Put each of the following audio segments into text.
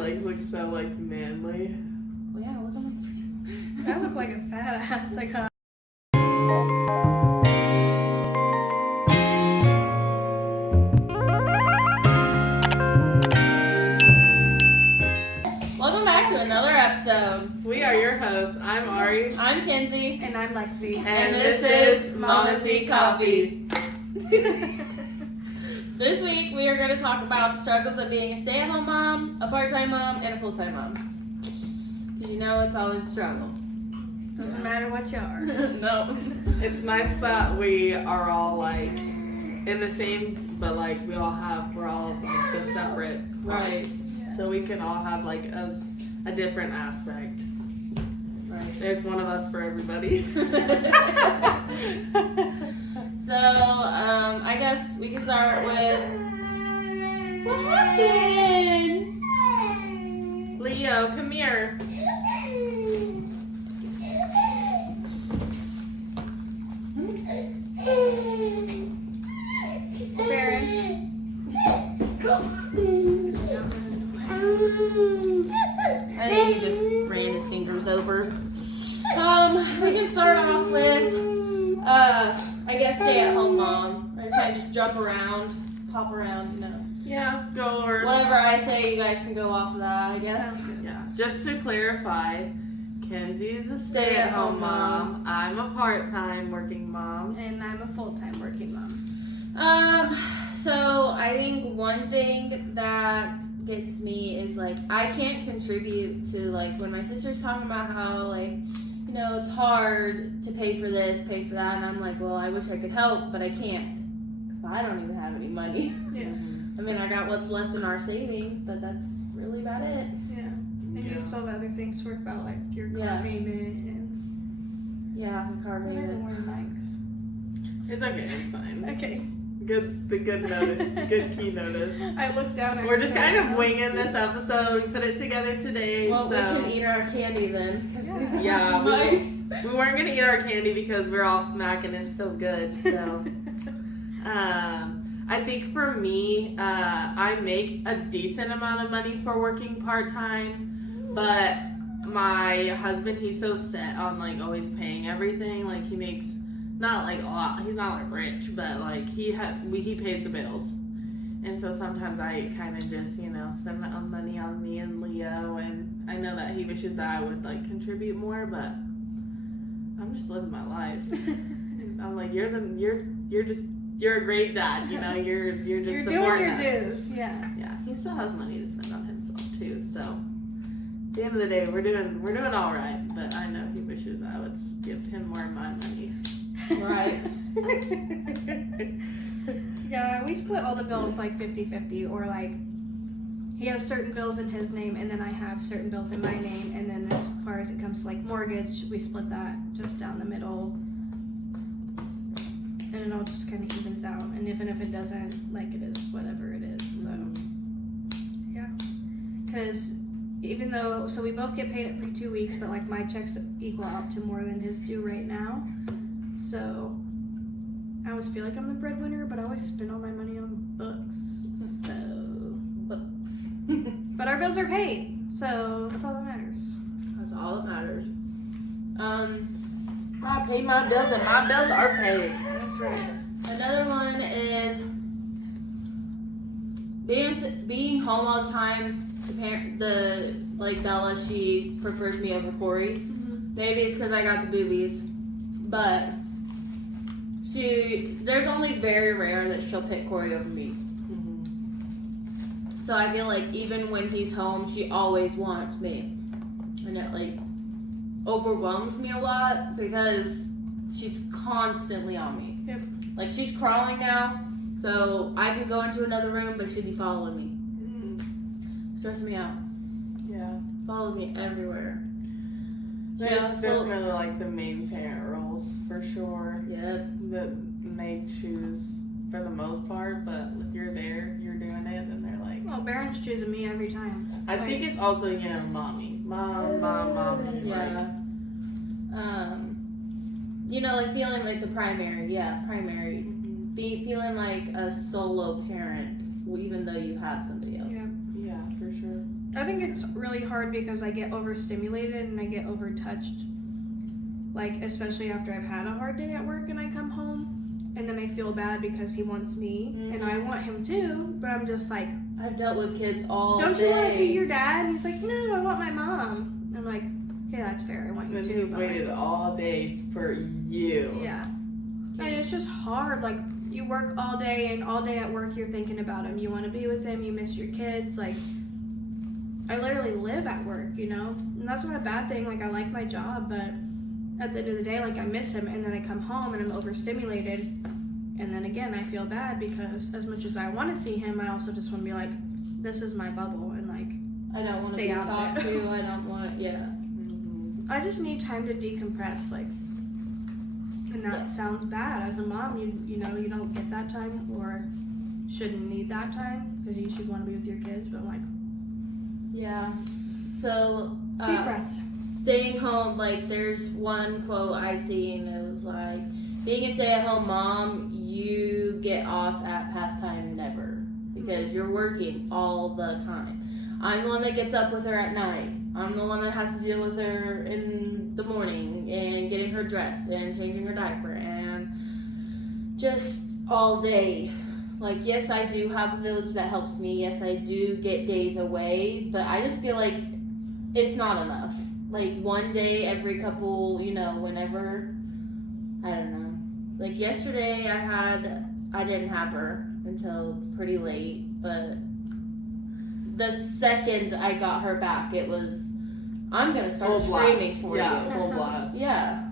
legs look so like manly. Well, yeah, look at my. I look like a fat ass. Like, Welcome back to another episode. We are your hosts. I'm Ari. I'm Kenzie. and I'm Lexi. And this is Mama's Need Coffee. This week we are going to talk about the struggles of being a stay-at-home mom, a part-time mom, and a full-time mom. Because you know it's always a struggle. Doesn't matter what you are. No. It's nice that we are all like in the same, but like we're all like the separate Right. parts. So we can all have like a different aspect. Right. There's one of us for everybody. So, I guess we can start with what happened? Leo, come here. Baron. I think he just ran his fingers over. We can start off with, I guess stay-at-home mom. I kind of just jump around, pop around, you know. Yeah, go over. Whatever I say, you guys can go off of that, I guess. Sounds good. Yeah, just to clarify, Kenzie's a stay-at-home mom. I'm a part-time working mom. And I'm a full-time working mom. So I think one thing that gets me is like I can't contribute to like when my sister's talking about how like you know it's hard to pay for this, pay for that, and I'm like, well, I wish I could help, but I can't because I don't even have any money. Yeah. I mean, I got what's left in our savings, but that's really about it. Yeah. And you still have other things to work about, like your car Yeah. payment and Yeah, my car I don't payment. know where mics. It's okay, it's fine. Okay. Good notice, good key notice. I looked down at We're just kind of winging this episode. We put it together today, Well, so we can eat our candy then. 'Cause we have Yeah, mics. we weren't gonna eat our candy because we're all smacking it so good. So, I think for me, I make a decent amount of money for working part time, but my husband, he's so set on like always paying everything. Like he makes not like a lot. He's not like rich, but like he pays the bills. And so sometimes I kind of just, spend my own money on me and Leo, and I know that he wishes that I would like contribute more, but I'm just living my life. I'm like, you're a great dad, you're just You're doing supporting your us. dues, yeah. Yeah, he still has money to spend on himself too, so at the end of the day, we're doing all right, but I know he wishes I would give him more of my money. Right. Yeah, we split all the bills like 50-50, or like he has certain bills in his name and then I have certain bills in my name, and then as far as it comes to like mortgage, we split that just down the middle, and it all just kind of evens out. And even if it doesn't, like, it is whatever it is. So yeah, because even though, so we both get paid every 2 weeks, but like my checks equal out to more than his do right now. So I always feel like I'm the breadwinner, but I always spend all my money on books. So Books. but our bills are paid, so that's all that matters. That's all that matters. I pay my bills and my bills are paid. That's right. Another one is being home all the time. Bella, she prefers me over Corey. Mm-hmm. Maybe it's because I got the boobies, but there's only very rare that she'll pick Corey over me. So I feel like even when he's home, she always wants me, and it like overwhelms me a lot because she's constantly on me. Yep. Like she's crawling now, so I could go into another room, but she'd be following me. Stressing me out. Yeah. Follows me everywhere. That's definitely like the main parent roles for sure. Yeah. That they choose for the most part, but if you're there, you're doing it, then they're like. Well, Baron's choosing me every time. I think it's also mommy, mom, mommy. Yeah. Like feeling like the primary. Yeah, primary. Feeling like a solo parent, even though you have somebody else. Yeah. Yeah, for sure. I think it's really hard because I get overstimulated and I get overtouched. Like, especially after I've had a hard day at work and I come home. And then I feel bad because he wants me. And I want him too. But I'm just like... I've dealt with kids all day. Don't you want to see your dad? And he's like, no, I want my mom. I'm like, okay, that's fair. I want you And too. he's waited all day for you. Yeah. And it's just hard. Like, you work all day, and all day at work you're thinking about him. You want to be with him. You miss your kids. Like, I literally live at work, you know? And that's not a bad thing. Like, I like my job, but at the end of the day, like, I miss him. And then I come home and I'm overstimulated. And then again, I feel bad because as much as I want to see him, I also just want to be like, this is my bubble. And, like, I don't want to stay be out talked of it. to. I don't want, yeah. I just need time to decompress, like, and that sounds bad. As a mom, you know, you don't get that time or shouldn't need that time because you should want to be with your kids. But I'm like, Yeah. So, deep breaths. staying home, like, there's one quote I seen, it was like, being a stay-at-home mom, you get off at pastime never because you're working all the time. I'm the one that gets up with her at night. I'm the one that has to deal with her in the morning and getting her dressed and changing her diaper and just all day. Like, yes, I do have a village that helps me. Yes, I do get days away, but I just feel like it's not enough. Like, one day every couple, you know, whenever, I don't know. Like, yesterday I didn't have her until pretty late, but the second I got her back, it was, I'm gonna start screaming for you. Yeah, full blast. Yeah.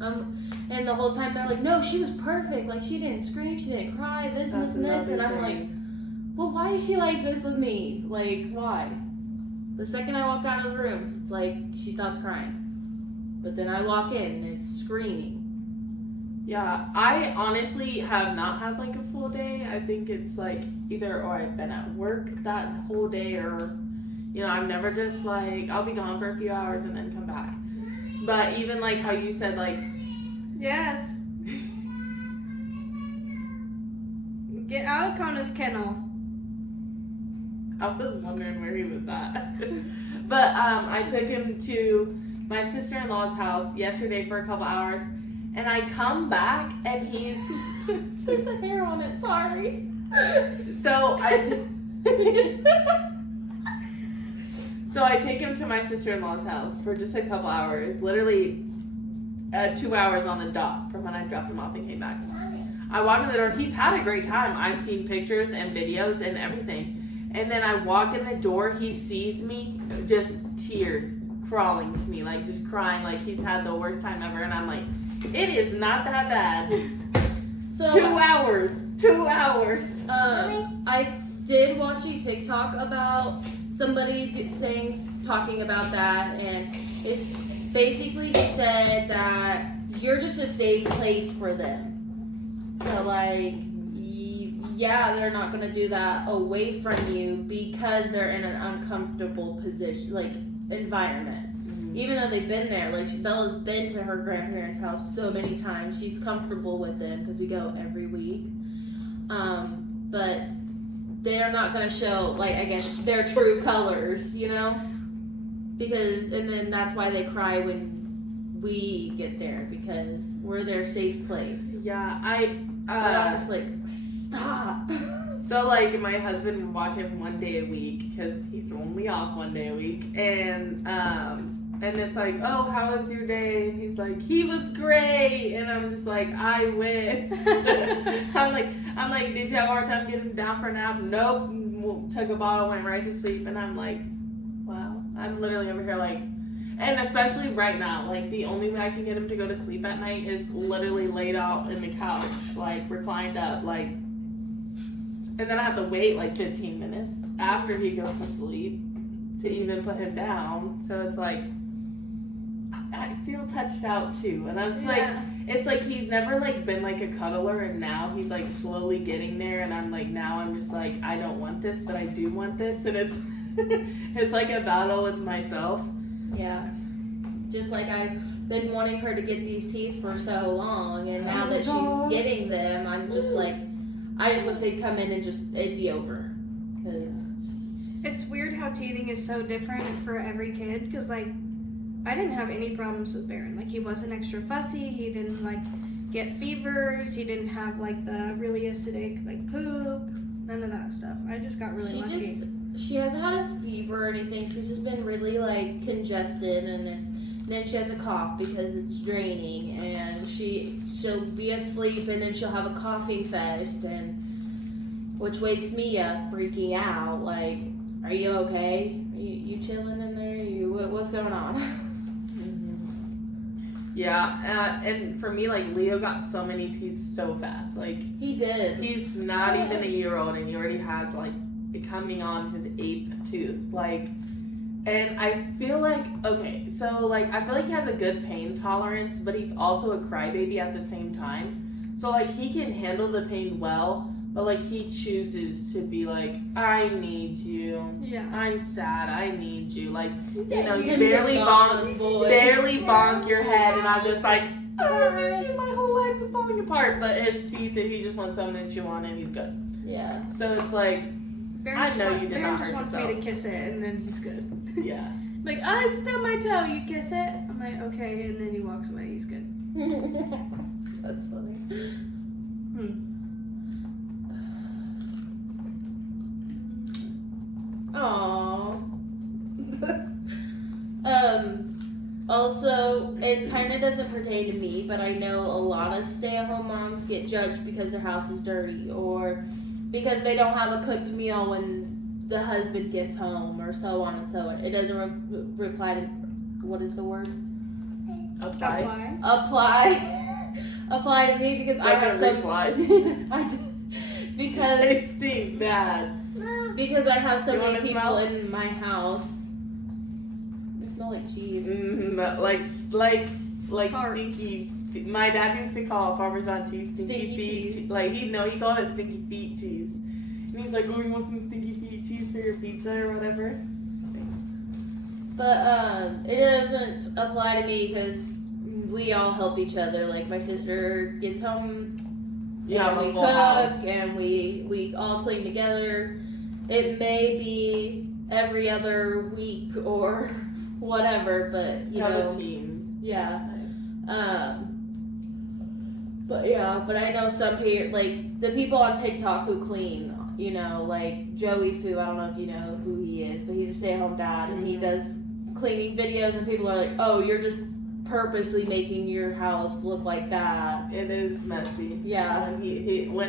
And the whole time they're like, no, she was perfect. Like, she didn't scream, she didn't cry, this, That's and this. And I'm another like, thing. well, why is she like this with me? Like, why? The second I walk out of the room, it's like she stops crying. But then I walk in and it's screaming. Yeah, I honestly have not had like a full day. I think it's like either or I've been at work that whole day or, you know, I'm never just like, I'll be gone for a few hours and then come back. But even like how you said like, Yes. Get out of Kona's kennel. I was wondering where he was at. But I took him to my sister-in-law's house yesterday for a couple hours. And I come back and he's there's a hair on it, sorry. So I take him to my sister-in-law's house for just a couple hours, literally 2 hours on the dot from when I dropped him off and came back. I walk in the door, he's had a great time. I've seen pictures and videos and everything. And then I walk in the door, he sees me, just tears crawling to me, like just crying, like he's had the worst time ever. And I'm like, it is not that bad. So 2 hours. 2 hours. I did watch a TikTok about somebody talking about that, and it's basically he said that you're just a safe place for them. So like, yeah, they're not gonna do that away from you because they're in an uncomfortable position, like environment. Even though they've been there, like Bella's been to her grandparents' house so many times. She's comfortable with them because we go every week. But they're not going to show, like, I guess, their true colors, you know? Because, and then that's why they cry when we get there because we're their safe place. Yeah, But I'm just like, stop. So like my husband would watch him one day a week because he's only off one day a week, and it's like, oh, how was your day? And he's like, he was great. And I'm just like, I wish. I'm like, did you have a hard time getting down for a nap? Nope. Took a bottle, went right to sleep. And I'm like, wow. I'm literally over here like, and especially right now, like the only way I can get him to go to sleep at night is literally laid out in the couch, like reclined up, like, and then I have to wait like 15 minutes after he goes to sleep to even put him down. So it's like, I feel touched out too, and I'm like, it's like he's never like been like a cuddler, and now he's like slowly getting there, and I'm like, now I'm just like, I don't want this, but I do want this, and it's it's like a battle with myself. Yeah, just like I've been wanting her to get these teeth for so long, and now that she's getting them, I'm just like, I just wish they'd come in and just it'd be over, because It's weird how teething is so different for every kid, because like I didn't have any problems with Baron. Like he wasn't extra fussy. He didn't like get fevers. He didn't have like the really acidic like poop. None of that stuff. I just got really lucky. She hasn't had a fever or anything. She's just been really like congested, and then she has a cough because it's draining, and she'll be asleep and then she'll have a coughing fest, and which wakes me up freaking out. Like, are you okay? Are you chilling in there? What's going on? Yeah, and for me, like, Leo got so many teeth so fast. Like, He did. he's not even a year old, and he already has, like, coming on his 8th tooth. Like, and I feel like, okay, so, like, I feel like he has a good pain tolerance, but he's also a crybaby at the same time. So, like, he can handle the pain well, but, like, he chooses to be like, I need you. Yeah. I'm sad. I need you. Like, you know, you He's barely a mama's boy. bonk your head, and I'm just like, I need you. My whole life is falling apart. But his teeth, he just wants something to chew on, and he's good. Yeah. So it's like, Baron I just, know you did Baron not just hurt wants me yourself. to kiss it, and then he's good. yeah. Like, oh, it's still my toe. You kiss it. I'm like, okay, and then he walks away. He's good. That's funny. Aww. Also, it kind of doesn't pertain to me, but I know a lot of stay-at-home moms get judged because their house is dirty, or because they don't have a cooked meal when the husband gets home, or so on and so on. It doesn't reply to, what is the word? Apply. Apply to me, because I have Doesn't some. reply. I do, because They stink bad. Because I have so You many wanna people smell? in my house. It smells like cheese. Like Farts. stinky. My dad used to call Parmesan cheese Stinky feet. cheese. Like he called it stinky feet cheese. And he's like, oh, you want some stinky feet cheese for your pizza or whatever? But it doesn't apply to me because we all help each other. Like my sister gets home, Yeah, and we a full cook, house. and we all clean together. It may be every other week or whatever, but you Have know, a team. yeah. Nice. But I know some people, like the people on TikTok who clean, you know, like Joey Fu. I don't know if you know who he is, but he's a stay-at-home dad, and he does cleaning videos, and people are like, "Oh, you're just purposely making your house look like that." It is messy. Yeah. When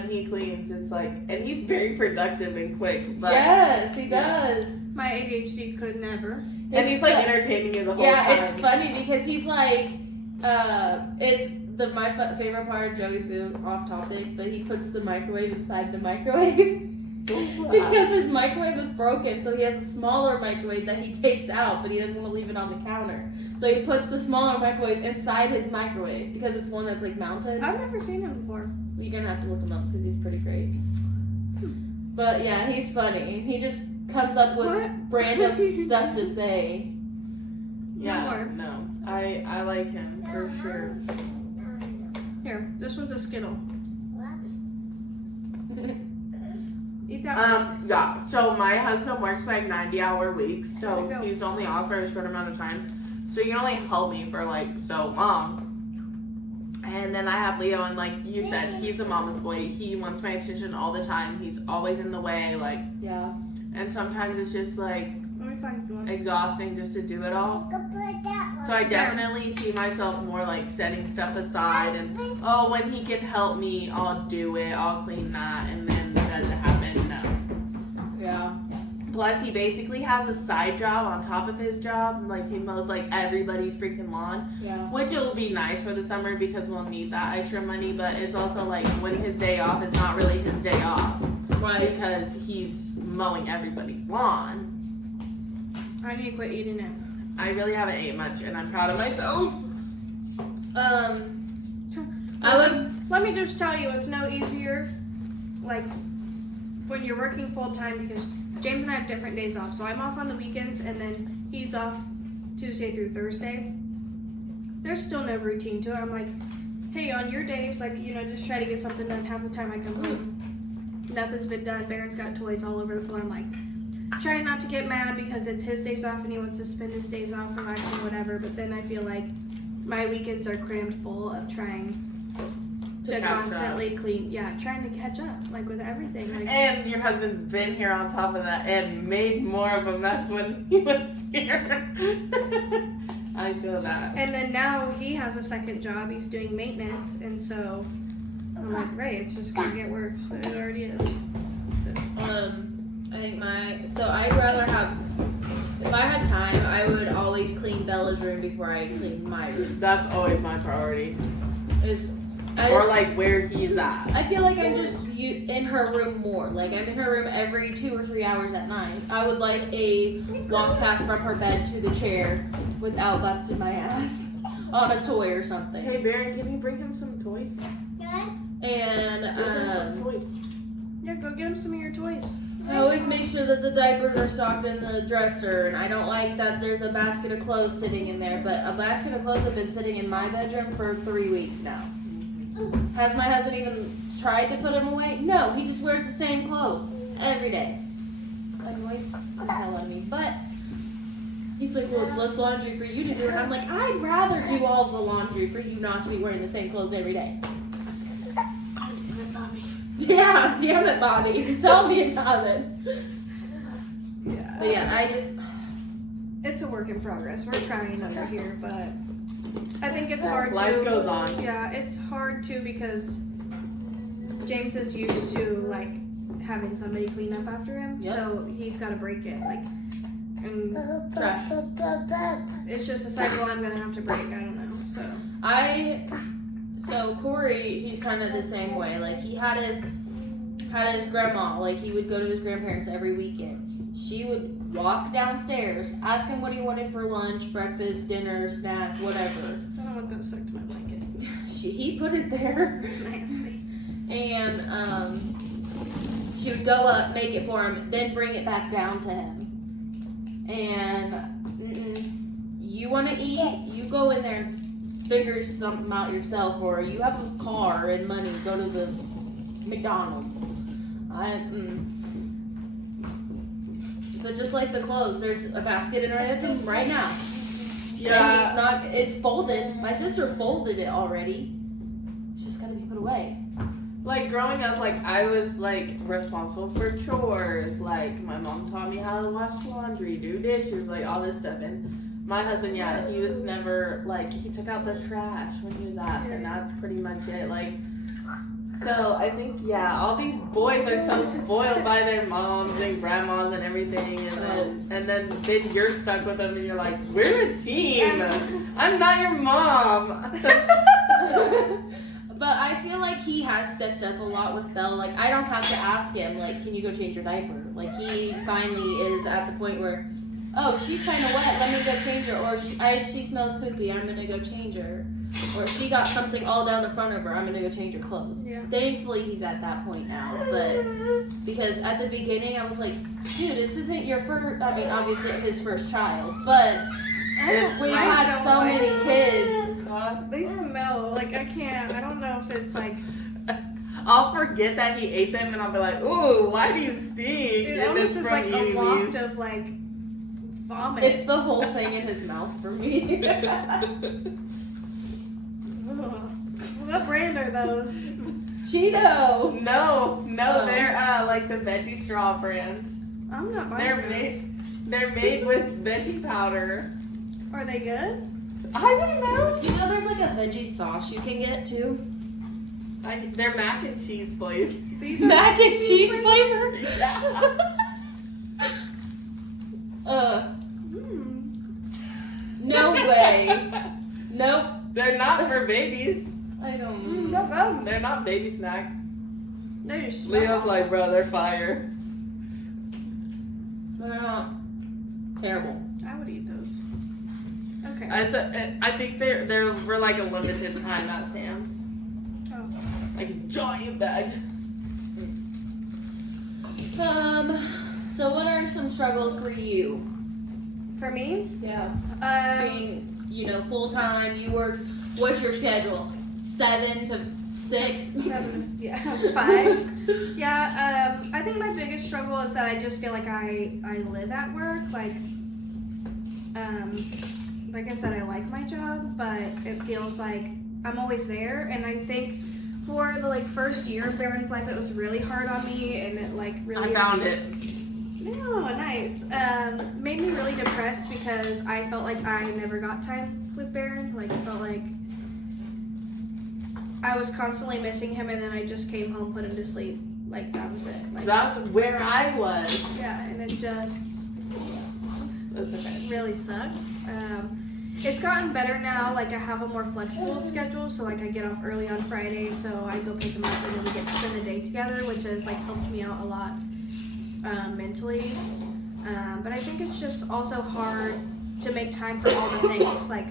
he cleans, it's like, and he's very productive and quick. But Yes, he yeah. does. My ADHD could never. And he's like It's, entertaining you the whole yeah, time. it's funny because he's like, it's my favorite part of Joey Fu, off topic, but he puts the microwave inside the microwave. Because his microwave is broken, so he has a smaller microwave that he takes out, but he doesn't want to leave it on the counter. So he puts the smaller microwave inside his microwave because it's one that's like mounted. I've never seen him before. You're gonna have to look him up because he's pretty great. But yeah, he's funny. He just comes up with What? random stuff to say. Yeah, more. no. I like him for sure. Here, this one's a Skittle. Eat that one. Yeah. So my husband works like 90-hour weeks, There so you go. he's only off for a short amount of time. So you can only help me for like so long. And then I have Leo, and like you said, he's a mama's boy. He wants my attention all the time. He's always in the way, like, Yeah. and sometimes it's just like Let me find you one. exhausting just to do it all. So I definitely see myself more like setting stuff aside, and oh, when he can help me, I'll do it. I'll clean that, and then does it happen? No. Yeah. Plus, he basically has a side job on top of his job. Like, he mows, like, everybody's freaking lawn. Yeah. Which it will be nice for the summer because we'll need that extra money. But it's also, like, when his day off is not really his day off. Right. Because he's mowing everybody's lawn. I need to quit eating it. I really haven't ate much, and I'm proud of myself. I would. Let me just tell you, it's no easier, like, when you're working full time, because James and I have different days off. So I'm off on the weekends, and then he's off Tuesday through Thursday. There's still no routine to it. I'm like, hey, on your days, like, you know, just try to get something done. Half the time I come home, nothing's been done. Baron's got toys all over the floor. I'm like, trying not to get mad because it's his days off and he wants to spend his days off relaxing, whatever. But then I feel like my weekends are crammed full of trying to constantly clean. Yeah, trying to catch up, like with everything. Like, and your husband's been here on top of that and made more of a mess when he was here. I feel that. and then now he has a second job. He's doing maintenance, and so I'm like, right, it's just gonna get worse. So it already is. So. I think I'd rather have, if I had time, I would always clean Bella's room before I clean my room. That's always my priority. Or like where he's at. I feel like I'm just in her room more. Like I'm in her room every 2 or 3 hours at night. I would like a walk path from her bed to the chair without busting my ass on a toy or something. Hey Baron, can you bring him some toys? And toys. Yeah, go get him some of your toys. I always make sure that the diapers are stocked in the dresser, and I don't like that there's a basket of clothes sitting in there, but a basket of clothes have been sitting in my bedroom for 3 weeks now. Has my husband even tried to put them away? No, he just wears the same clothes every day. Annoys the hell out of me, but he's like, well, it's less laundry for you to do, and I'm like, I'd rather do all the laundry for you not to be wearing the same clothes every day. Yeah, damn it, Bobby. Tell me about it. Yeah. But yeah, It's a work in progress. We're trying over here, but I think it's hard Life goes on. Yeah, it's hard too because James is used to like having somebody clean up after him, Yep. so he's got to break it. Like, and trash. it's just a cycle I'm gonna have to break. I don't know. So Corey, he's kind of the same way. Like he had his grandma. Like he would go to his grandparents every weekend. She would walk downstairs, ask him what he wanted for lunch, breakfast, dinner, snack, whatever. I don't want that stuck to my blanket. He put it there. It's nasty. And she would go up, make it for him, then bring it back down to him. And you want to eat, you go in there and figure something out yourself, or you have a car and money, go to the McDonald's. But just like the clothes, there's a basket in our bedroom right now. Yeah. And it's folded. My sister folded it already. It's just gotta be put away. Like growing up, like I was like responsible for chores. Like my mom taught me how to wash laundry, do dishes, like all this stuff. And my husband, yeah, he was never like he took out the trash when he was asked, and that's pretty much it. Like, so I think all these boys are so spoiled by their moms and grandmas and everything, and then you're stuck with them, and you're like, we're a team. I'm not your mom. But I feel like he has stepped up a lot with Belle. Like, I don't have to ask him, like, can you go change your diaper? Like, he finally is at the point where, oh, she's kind of wet, let me go change her. Or she smells poopy, I'm going to go change her. Or she got something all down the front of her, I'm going to go change her clothes. Yeah. Thankfully, he's at that point now. But because at the beginning, I was like, dude, this isn't your first, I mean, obviously his first child. But we've had so many kids. They smell like I can't. I don't know if it's like. I'll forget that he ate them, and I'll be like, "Ooh, why do you stink?" It And almost it's is from like a eating loft these. of like vomit. It's the whole thing in his mouth for me. What brand are those? Cheeto. No, they're like the veggie straw brand. I'm not buying They're those. They're made with veggie powder. Are they good? I don't know. You know, there's like a veggie sauce you can get too. They're mac and cheese flavored. These Mac and cheese flavor. Yeah. No way. Nope. They're not for babies. I don't No, know. no. They're not baby snack. They're just. Leo's like, bro, they're fire. They're not terrible. I would eat those. Okay. I think they're for like a limited time at Sam's. Oh. Like a giant bag. So what are some struggles for you? For me? Yeah. Um. Being, full time, you work, what's your schedule? 7 to 6. 5. Yeah, I think my biggest struggle is that I just feel like I live at work. Like I said, I like my job, but it feels like I'm always there. And I think for the first year of Baron's life, it was really hard on me, and it really. I found it. Oh, nice. Made me really depressed because I felt like I never got time with Baron. Like, it felt like I was constantly missing him, and then I just came home, put him to sleep. Like, that was it. Like, That's where I was. yeah, and it just That's okay. really sucked. It's gotten better now. Like, I have a more flexible schedule, so I get off early on Friday, so I go pick him up, and then we get to spend the day together, which has helped me out a lot mentally. But I think it's just also hard to make time for all the things, like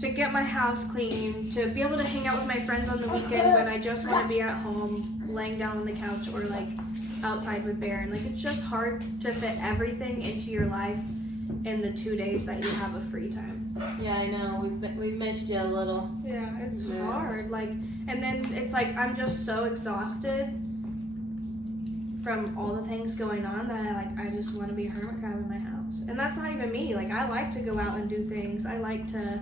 to get my house clean, to be able to hang out with my friends on the weekend when I just want to be at home, laying down on the couch, or outside with Baron. Like, it's just hard to fit everything into your life in the 2 days that you have of free time. Yeah, I know. We've missed you a little. Yeah, it's hard. And then it's I'm just so exhausted from all the things going on that I just want to be a hermit crab in my house. And that's not even me. I like to go out and do things. I like to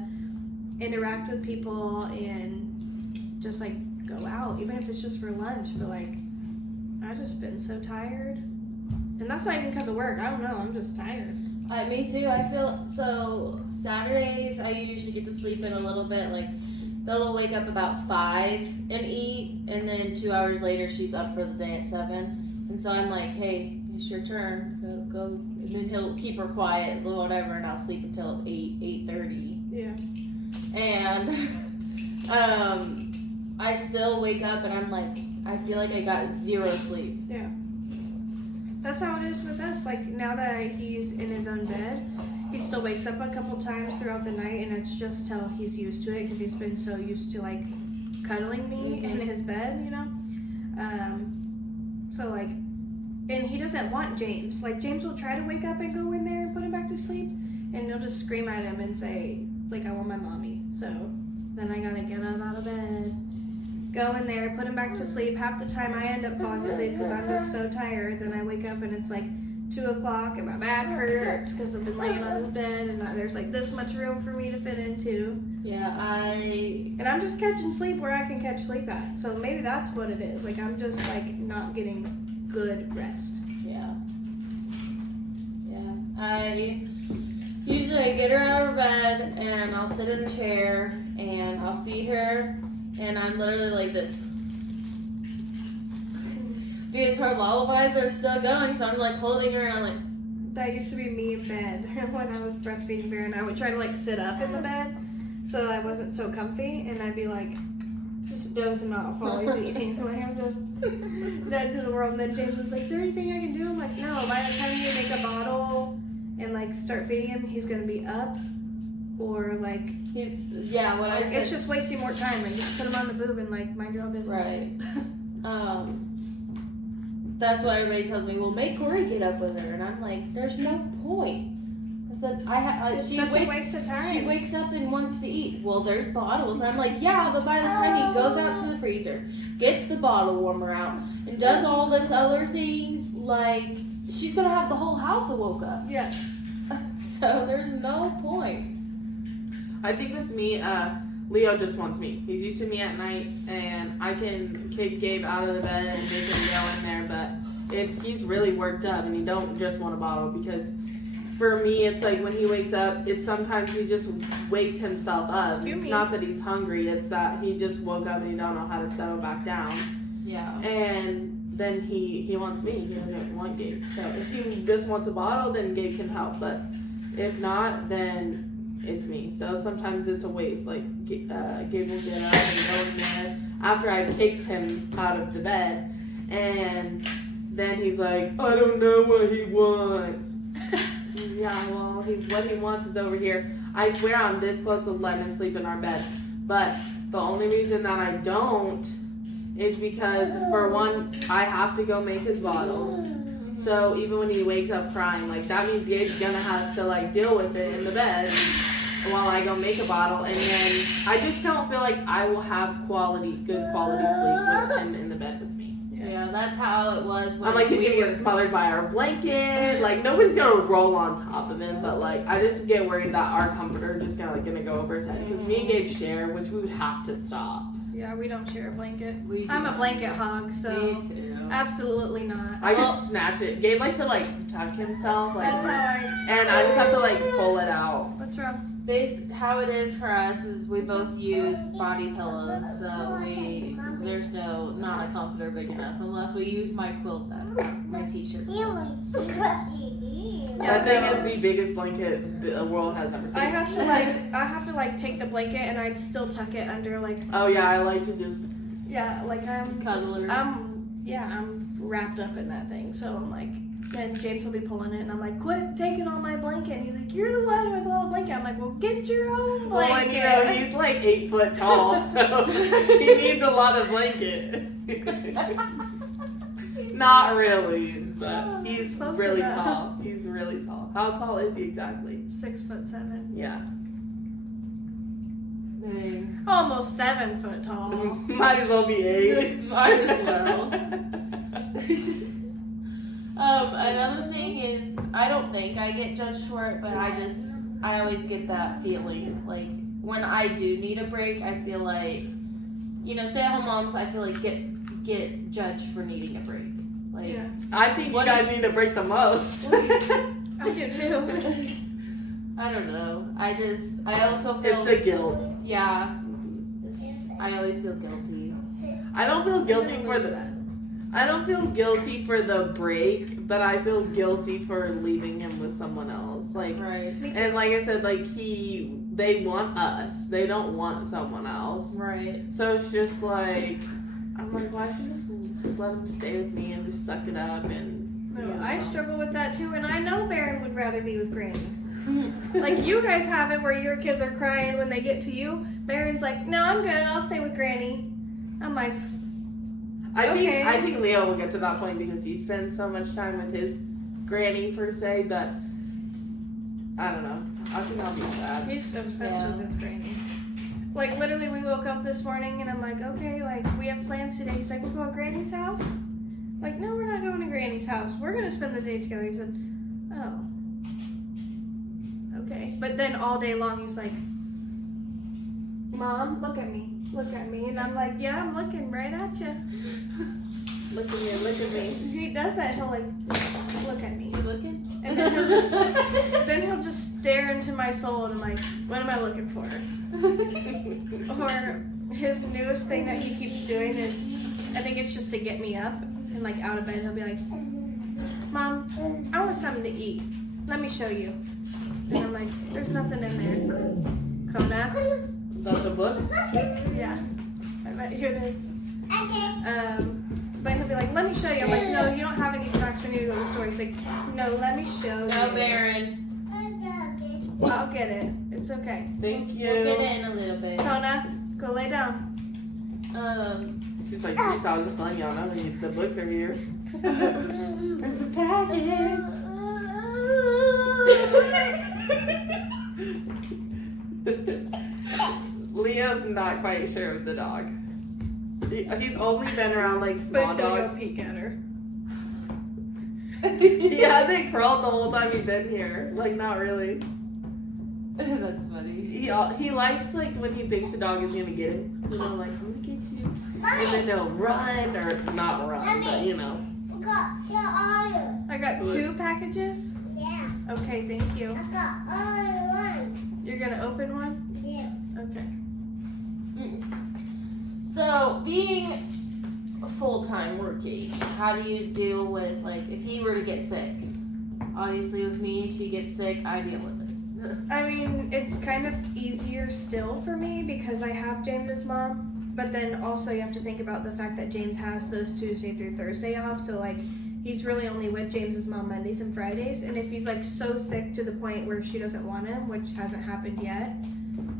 interact with people and just go out, even if it's just for lunch. But I've just been so tired. And that's not even because of work. I don't know. I'm just tired. Me too. I feel so. Saturdays I usually get to sleep in a little bit. Bella will wake up about 5 and eat, and then 2 hours later she's up for the day at 7. And so I'm like, hey, it's your turn. Go. And then he'll keep her quiet, whatever, and I'll sleep until 8:30. Yeah. And I still wake up and I'm I feel like I got 0 sleep. Yeah. That's how it is with us. Now that he's in his own bed, he still wakes up a couple times throughout the night, and it's just till he's used to it because he's been so used to cuddling me in his bed, you know. And he doesn't want James. James will try to wake up and go in there and put him back to sleep, and he'll just scream at him and say I want my mommy. So then I gotta get him out of bed, go in there, put him back to sleep. Half the time I end up falling asleep because I'm just so tired. Then I wake up and it's 2 o'clock and my back hurts because I've been laying on his bed, and there's this much room for me to fit into. Yeah, and I'm just catching sleep where I can catch sleep at. So maybe that's what it is. I'm just not getting good rest. Yeah. I usually get her out of her bed and I'll sit in a chair and I'll feed her, and I'm literally like this. Because her lullabies are still going, so I'm holding her and I'm That used to be me in bed when I was breastfeeding Baron. I would try to sit up in the bed so that I wasn't so comfy, and I'd be just dozing off while he's eating. I'm just dead to the world. And then James was like, is there anything I can do? I'm like, no, by the time you make a bottle and start feeding him, he's gonna be up, or yeah, what I said. It's just wasting more time. Just put him on the boob and mind your own business. Right. That's what everybody tells me. Well, make Corey get up with her, and I'm like, there's no point. I said, it's such a waste of time. She wakes up and wants to eat. Well, there's bottles. I'm like, yeah, but by the time he goes out to the freezer, gets the bottle warmer out, and does all this other things, she's gonna have the whole house awoke up. Yeah. So there's no point. I think with me, Leo just wants me. He's used to me at night, and I can kick Gabe out of the bed and make him go in there, but if he's really worked up and he don't just want a bottle, because for me, it's when he wakes up, it's sometimes he just wakes himself up. It's not that he's hungry, it's that he just woke up and he don't know how to settle back down. Yeah. And then he wants me. He doesn't want Gabe. So if he just wants a bottle, then Gabe can help. But if not, then it's me. So sometimes it's a waste. Gabe will get up and go in there after I kicked him out of the bed, and then he's like, I don't know what he wants. Yeah, well, what he wants is over here. I swear I'm this close to letting him sleep in our bed. But the only reason that I don't is because, for one, I have to go make his bottles. So even when he wakes up crying, that means Gabe's gonna have to deal with it in the bed. while I go make a bottle, and then I just don't feel like I will have good quality sleep with him in the bed with me. Yeah, that's how it was when I'm like, he's we gonna were get smothered by our blanket. Like, nobody's gonna roll on top of him, but like, I just get worried that our comforter is just gonna go over his head. Because me and Gabe share, which we would have to stop. Yeah, we don't share a blanket. We I'm a do. blanket hog, so Me too. absolutely not. I just snatch it. Gabe likes to like tuck himself, like, That's how and I just have to like pull it out. What's wrong? How it is for us is we both use body pillows, so there's not a comforter big enough unless we use my quilt, my t-shirt. That thing is the biggest blanket the world has ever seen. I have to take the blanket and I'd still tuck it under like. Oh yeah, I like to just. Yeah, like I'm Cuddler. I'm wrapped up in that thing, so I'm like, then James will be pulling it, and I'm like, quit taking all my blanket. And he's like, you're the one with all the blanket. I'm like, well, get your own blanket. Well, he's like 8 foot tall, so he needs a lot of blanket. Not really, but he's Close really enough. tall. He's really tall. How tall is he exactly? 6'7". Yeah. Dang. Almost 7 foot tall. Might as well be 8. Might as well. Another thing is, I don't think I get judged for it, but I always get that feeling. Like, when I do need a break, I feel like, stay-at-home moms, I feel like get judged for needing a break. Like, Yeah. I think you guys need to break the most. I do too. I don't know. I also feel. It's a guilt. Yeah. I always feel guilty. I don't feel guilty for the break, but I feel guilty for leaving him with someone else. Like, Right. Me too. and like I said, like they want us. They don't want someone else. Right. So it's just like, I'm like, why should you just let him stay with me and just suck it up and. No, I struggle with that too, and I know Baron would rather be with Granny. Like, you guys have it where your kids are crying when they get to you. Baron's like, no, I'm good. I'll stay with Granny. I'm like, okay. I think Leo will get to that point because he spends so much time with his granny per se that I don't know. I think I'll be sad. He's obsessed Yeah. with his Granny. Like, literally, we woke up this morning and I'm like, okay, like, we have plans today. He's like, we're going to Granny's house? Like, no, we're not going to Granny's house. We're going to spend the day together. He said, oh. Okay. But then all day long, he's like, Mom, look at me. Look at me. And I'm like, yeah, I'm looking right at you. Look at me, look at me. He does that. He'll, like, look at me. You looking? And then he'll just stare into my soul and I'm like, what am I looking for? Or his newest thing that he keeps doing is, I think it's just to get me up and like out of bed. He'll be like, Mom, I want something to eat. Let me show you. And I'm like, there's nothing in there. Kona? Is that the books? Yeah. I bet here it is. But he'll be like, let me show you. I'm like, no, you don't have any snacks when you go to the store. He's like, no, let me show you. No, Baron. I'll get it. It's okay. Thank you. We'll get in a little bit. Kona, go lay down. She's like, I was just letting y'all know the books are here. There's a package. Leo's not quite sure of the dog. He's only been around like But small he's gonna dogs. go peek at her. He hasn't crawled the whole time he's been here. Like, not really. That's funny. He likes, like, when he thinks a dog is gonna get him. You know, like, I'm gonna get you. And then he'll run, or not run, but you know. I got 2 packages. Yeah, Okay, thank you. I got only one. You're gonna open one? Yeah. Okay. So, being full-time working, how do you deal with, like, if he were to get sick? Obviously, with me, she gets sick, I deal with it. I mean, it's kind of easier still for me because I have James's mom. But then also you have to think about the fact that James has those Tuesday through Thursday off. So, like, he's really only with James's mom Mondays and Fridays. And if he's, like, so sick to the point where she doesn't want him, which hasn't happened yet,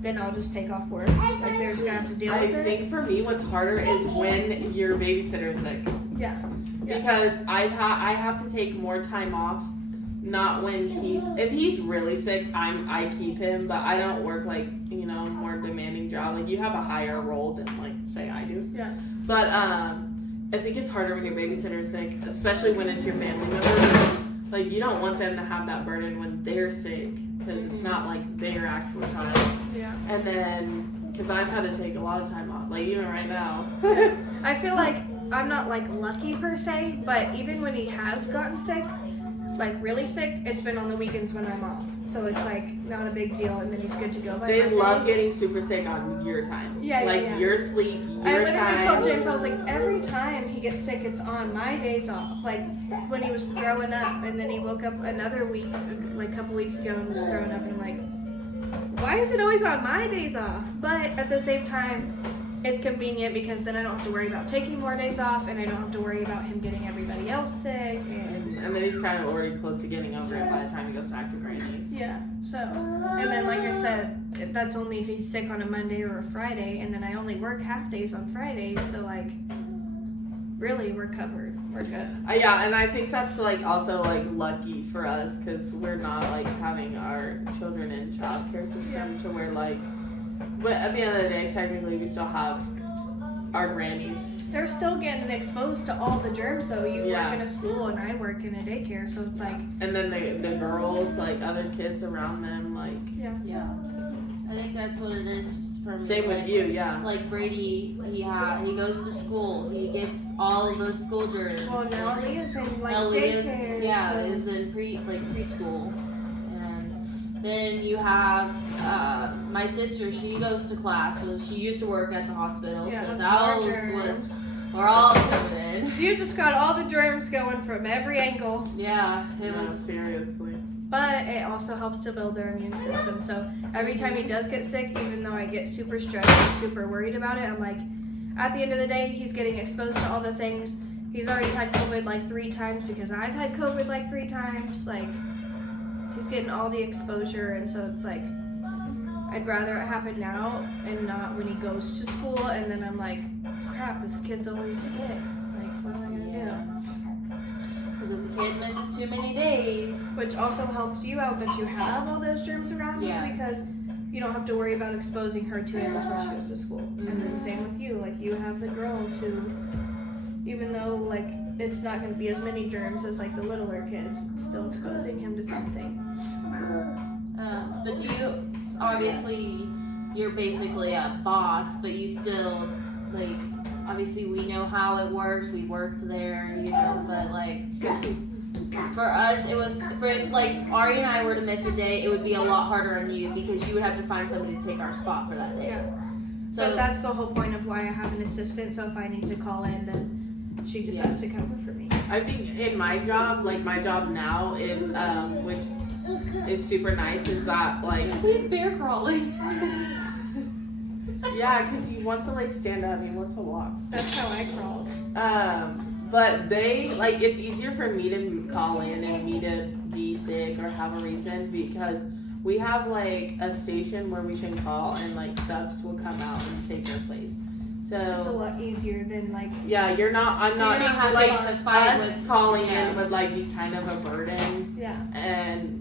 then I'll just take off work. Like, they're just gonna have to deal with I it. think for me, what's harder is when your babysitter is sick. Yeah. Because I have to take more time off not when if he's really sick, I keep him, but I don't work like, you know, more demanding job. Like you have a higher role than like say I do. Yeah. But I think it's harder when your babysitter's sick, especially when it's your family member. Because, like you don't want them to have that burden when they're sick, because it's not like their actual time. Yeah. And then, because I've had to take a lot of time off, like even right now. I feel like I'm not like lucky per se, but even when he has gotten sick, like really sick, it's been on the weekends when I'm off. So it's like not a big deal, and then he's good to go by They Monday. love getting super sick on your time. Yeah, like yeah. your sleep, I your literally time. told James, I was like, every time he gets sick, it's on my days off. Like when he was throwing up, and then he woke up another week, like a couple weeks ago, and was throwing up, and I'm like, why is it always on my days off? But at the same time, it's convenient because then I don't have to worry about taking more days off, and I don't have to worry about him getting everybody else sick. And then he's kind of already close to getting over it by the time he goes back to Granny. yeah, so, and then like I said, that's only if he's sick on a Monday or a Friday, and then I only work half days on Fridays, so like, really, we're covered. We're good. Yeah, and I think that's like also like lucky for us because we're not like having our children in childcare system to where like, but at the end of the day, technically we still have our grannies. They're still getting exposed to all the germs, though. You Yeah. work in a school and I work in a daycare, so it's like, And then the girls, like other kids around them, like Yeah. I think that's what it is for me. same with you, yeah. Like Brady, he goes to school. He gets all of those school germs. well, now Leah's in like Now Leah's, daycare. so. is in preschool. And then you have my sister. She goes to class. Well, she used to work at the hospital, Yeah, so more those germs. were all coming in. You just got all the germs going from every angle. Yeah, it No, was. seriously. But it also helps to build their immune system. So every time he does get sick, even though I get super stressed and super worried about it, I'm like, at the end of the day, he's getting exposed to all the things. He's already had COVID like 3 times because I've had COVID like 3 times. Like, he's getting all the exposure, and so it's like, I'd rather it happen now and not when he goes to school, and then I'm like, crap, this kid's always sick. Like, what am I gonna do? Because if the kid misses too many days, Which also helps you out that you have all those germs around Yeah. you, because you don't have to worry about exposing her to it before she goes to school. And then same with you, like you have the girls who, even though like it's not going to be as many germs as like the littler kids, it's still exposing him to something. but do you, obviously, you're basically a boss, but you still, like, obviously we know how it works, we worked there, you know, but like, for us, it was, for if like Ari and I were to miss a day, it would be a lot harder on you because you would have to find somebody to take our spot for that day. Yeah. So But that's the whole point of why I have an assistant, so if I need to call in, then she just has to cover for me. I think in my job, like my job now is, which is super nice, is that like, he's bear crawling. yeah, because he wants to like stand up, he wants to walk. That's how I crawled. But they, like, it's easier for me to call in and me to be sick or have a reason because we have like a station where we can call and like subs will come out and take their place. It's a So lot easier than like, yeah, I'm So not you're not having like to fight us with- calling yeah. in would like be kind of a burden, yeah, and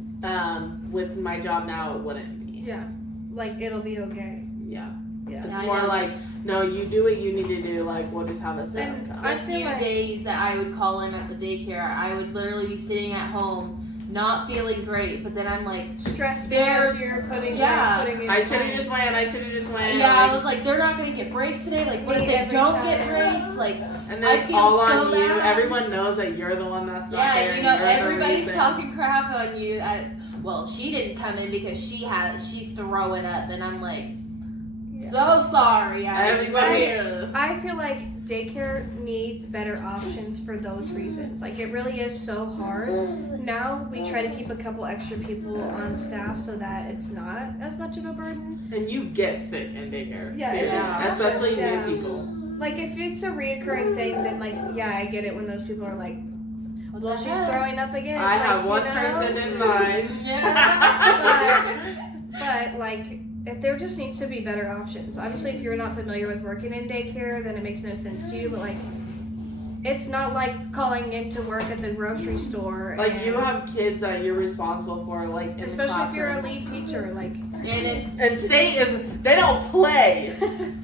with my job now it wouldn't be. yeah, like it'll be okay. Yeah. Yeah. It's I more know. like, no, you do what you need to do, like we'll just have a sub And come. I The feel few like- days that I would call in at the daycare, I would literally be sitting at home, not feeling great, but then I'm like, Stressed They're- because you're putting yeah. putting in I your should have time. just went. I should have just went. yeah, like, I was like, they're not gonna get breaks today. Like, what if Me they every don't time. get breaks? Like, and I then it's feel all so on you. bad. Everyone knows that you're the one that's not yeah, there. you and know, you're the everybody's reason. talking crap on you. Well, she didn't come in because she's throwing up, and I'm like, so sorry. I feel like daycare needs better options for those reasons. Like, it really is so hard. Now we try to keep a couple extra people on staff so that it's not as much of a burden. And you get sick in daycare. Yeah, it period. just especially happens, new yeah. people. Like, if it's a reoccurring thing, then like, yeah, I get it when those people are like, well, she's throwing up again. I like, have you one know? person in mind. But like, if there just needs to be better options. Obviously, if you're not familiar with working in daycare, then it makes no sense to you. But like, it's not like calling in to work at the grocery store. Like and you have kids that you're responsible for, like in especially if you're a classrooms. lead teacher, like. And state they don't play.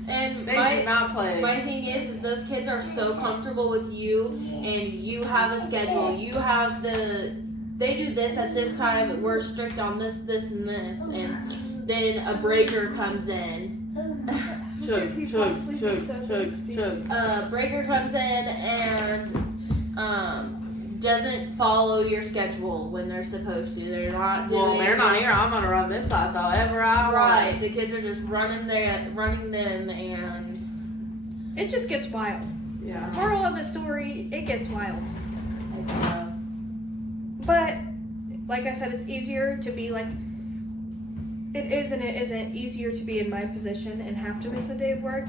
And They do not play. my thing is those kids are so comfortable with you, and you have a schedule. You have they do this at this time. We're strict on this, and this, and then a breaker comes in. Chug. Breaker comes in and doesn't follow your schedule when they're supposed to. They're not doing. Well, they're not here. I'm gonna run this class however I want. Right. The kids are just running them, and It just gets wild. Yeah. Moral of the story, it gets wild. uh, But, like I said, it's easier to be like, it is and it isn't easier to be in my position and have to miss a day of work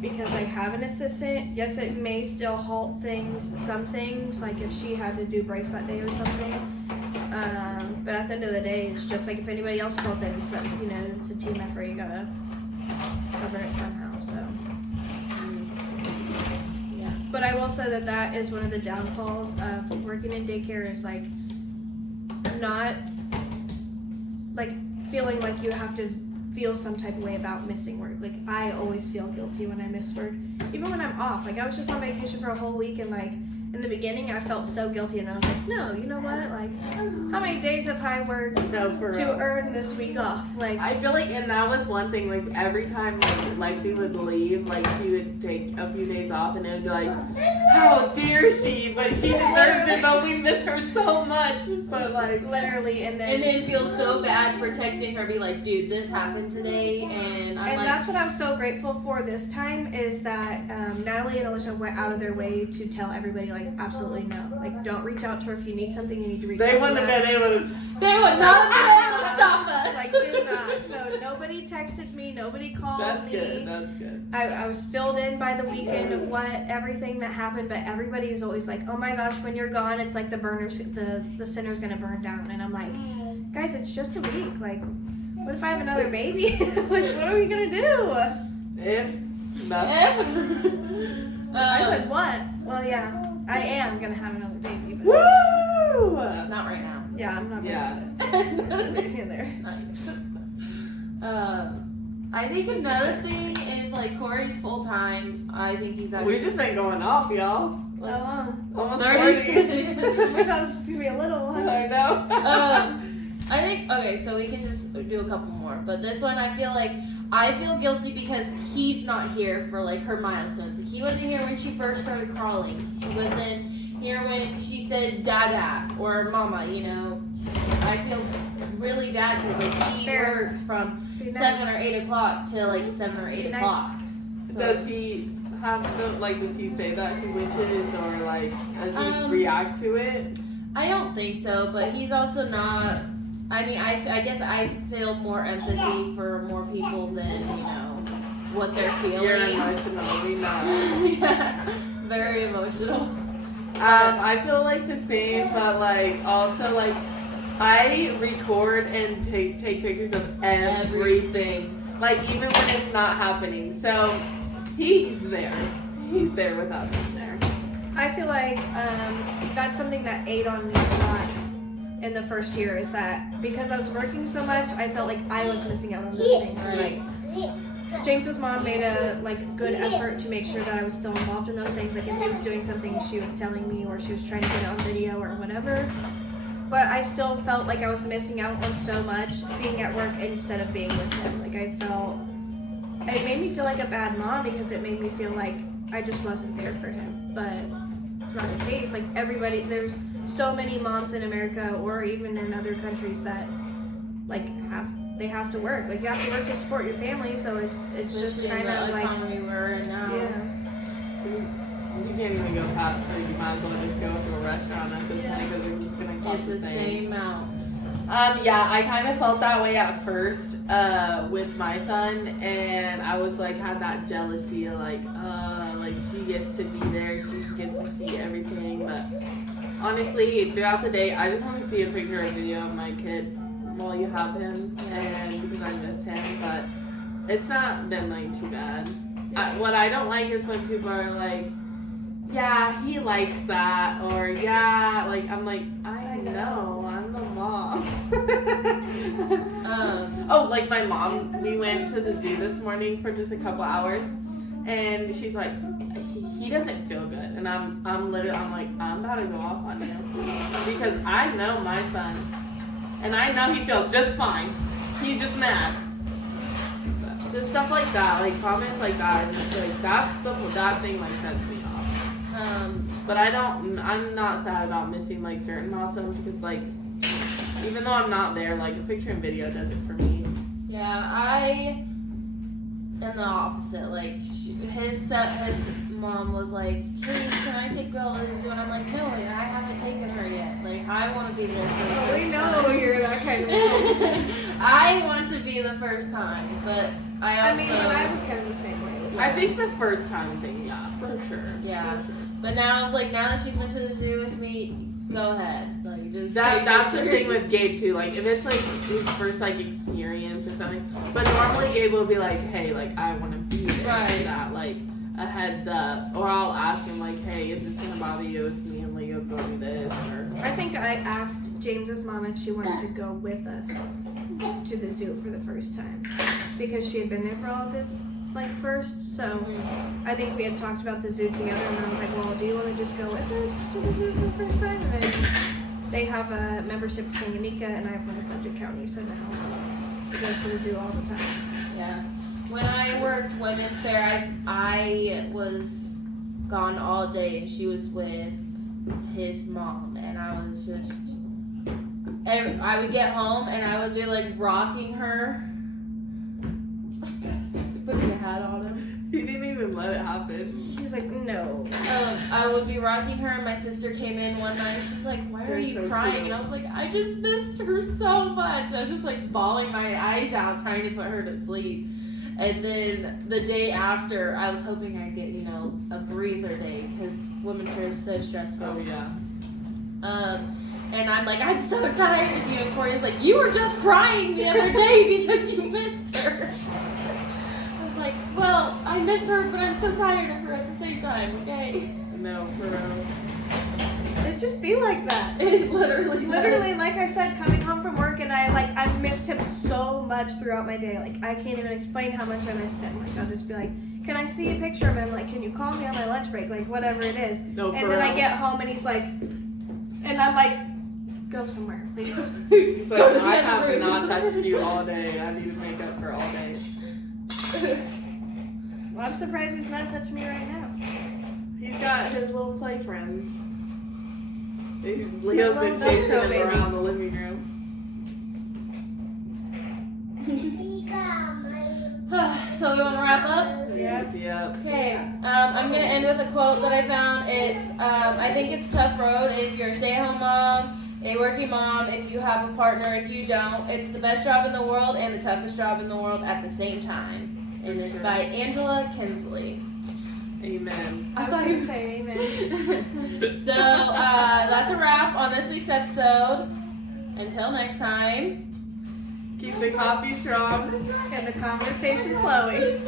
because I have an assistant. Yes, it may still halt things, some things, like if she had to do breaks that day or something. But at the end of the day, it's just like if anybody else calls in, so, you know, it's a team effort. You gotta cover it somehow, so. yeah. But I will say that is one of the downfalls of working in daycare is like not like feeling like you have to feel some type of way about missing work. Like I always feel guilty when I miss work, even when I'm off. Like I was just on vacation for a whole week, and like in the beginning I felt so guilty, and then I was like, no, you know what? Like how many days have I worked No, for to real. earn this week off? Like I feel like, and that was one thing, like, every time, like, Lexi would leave, like, she would take a few days off, and it would be like, how dare she, but she deserves it, but we miss her so much, but, like, literally, and then feel so bad for texting her, be like, dude, this happened today, and I'm and like, that's what I'm so grateful for this time is that Natalie and Alicia went out of their way to tell everybody, like, absolutely no. Like, don't reach out to her if you need something, you need to reach out they to wouldn't us. have been able to. they would not be able to stop us. Like, do not. So nobody texted me, nobody called That's me. good, that's good. I was filled in by the weekend of everything that happened, but everybody is always like, oh my gosh, when you're gone, it's like the center's gonna burn down. And I'm like, guys, it's just a week. Like, what if I have another baby? Like, what are we gonna do? If, nothing. I said, what? Well, yeah, I am gonna have another baby. But Woo! Not right now. yeah, I'm not Yeah. gonna baby in there. I think another thing is like Corey's full time. I think he's actually. We've just been going off, y'all. Almost 40. 30. I thought this was gonna be a little one. I know. I think okay, so we can just do a couple more. But this one, I feel guilty because he's not here for like her milestones. He wasn't here when she first started crawling. He wasn't here when she said dada or mama. You know, I feel really bad because like he Fair. works from Be 7 nice. or 8 o'clock till like 7 or 8 Be nice. o'clock. So- Does he have the, like, does he say that he wishes, or like, does he Um, react to it? I don't think so, but he's also not. I mean, I guess I feel more empathy for more people than you know what they're feeling. You're emotional, we know. Yeah, very emotional. I feel like the same, but like also like I record and take pictures of everything, like even when it's not happening. So he's there. He's there without being there. I feel like that's something that ate on me a lot in the first year is that because I was working so much, I felt like I was missing out on those things. Right. Like James's mom made a good effort to make sure that I was still involved in those things. Like if he was doing something, she was telling me, or she was trying to get it on video or whatever. But I still felt like I was missing out on so much being at work instead of being with him. Like it made me feel like a bad mom because it made me feel like I just wasn't there for him. But it's not the case. Like there's so many moms in America or even in other countries that they have to work. Like you have to work to support your family. So it's just Especially in kind of the like economy we're in now. yeah. You can't even go past her. You might as well just go to a restaurant at this Yeah. point because it's just gonna cost It's the same amount. Yeah, I kind of felt that way at first with my son, and I was like, had that jealousy of like she gets to be there, she gets to see everything. But honestly, throughout the day, I just want to see a picture or video of my kid while you have him, and because I miss him. But it's not been like too bad. What I don't like is when people are like, yeah, he likes that, or yeah, like I'm like, I know, I'm the mom. Oh, like my mom, we went to the zoo this morning for just a couple hours, and she's like, he doesn't feel good, and I'm like, I'm about to go off on you because I know my son, and I know he feels just fine. He's just mad. Just stuff like that, like comments like that, just like that thing like sets me off. But I'm not sad about missing like certain milestones because like even though I'm not there, like a picture and video does it for me. Yeah, I am the opposite. Like his mom was like, "Please, can I take Bella to the zoo?" And I'm like, "No, I haven't taken her yet. Like I want to be there for the first We know time." you're that kind of woman. I want to be the first time, but I also. I mean, when I was kind of the same way. I think the first time thing, yeah, for sure. Yeah. For sure. But now I was like, now that she's been to the zoo with me, go ahead. Like just. That's the take thing with Gabe too. Like if it's like his first like experience or something, but normally Gabe will be like, "Hey, like I want to be there." Right. For that, like a heads up, or I'll ask him like, "Hey, is this gonna bother you if me and Leo go do this?" Or I think I asked James's mom if she wanted to go with us to the zoo for the first time because she had been there for all of his like first. So I think we had talked about the zoo together, and I was like, "Well, do you want to just go with us to the zoo for the first time?" And then they have a membership to Tanganyika, and I have one to Subject County, so now he goes to the zoo all the time. Yeah. When I worked women's fair, I was gone all day, and she was with his mom, and I was just. I would get home, and I would be like rocking her. Putting a hat on him. he didn't even let it happen. He's like, "No." I would be rocking her, and my sister came in one night, and she's like, "Why are They're you so crying?" cute. And I was like, "I just missed her so much." I was just like bawling my eyes out, trying to put her to sleep. And then the day after, I was hoping I'd get, a breather day, because women's hair is so stressful. Oh yeah. And I'm like, "I'm so tired of you." And Corey's like, "You were just crying the other day because you missed her." I was like, "Well, I miss her, but I'm so tired of her at the same time, okay?" No, for real. It'd just be like that. It literally does. Like I said, coming home from work, and I missed him so much throughout my day. Like I can't even explain how much I missed him. Like I'll just be like, "Can I see a picture of him? Like, can you call me on my lunch break? Like whatever it is." No, And for then I real. get home, and he's like, and I'm like, "Go somewhere, please." He's like, Go to the I other have room. not touched you all day. I need to make up for all day. Well, I'm surprised he's not touching me right now. He's got his little play friends. Leo's been That's chasing so him baby. around the living room. So we want to wrap up? Yeah. Yep. Okay, I'm gonna end with a quote that I found. It's, I think it's tough road if you're a stay-at-home mom, a working mom, if you have a partner, if you don't. It's the best job in the world and the toughest job in the world at the same time. And it's by Angela Kenzie. Amen. I was gonna say amen. So that's a wrap on this week's episode. Until next time. Keep the coffee strong. And the conversation flowing.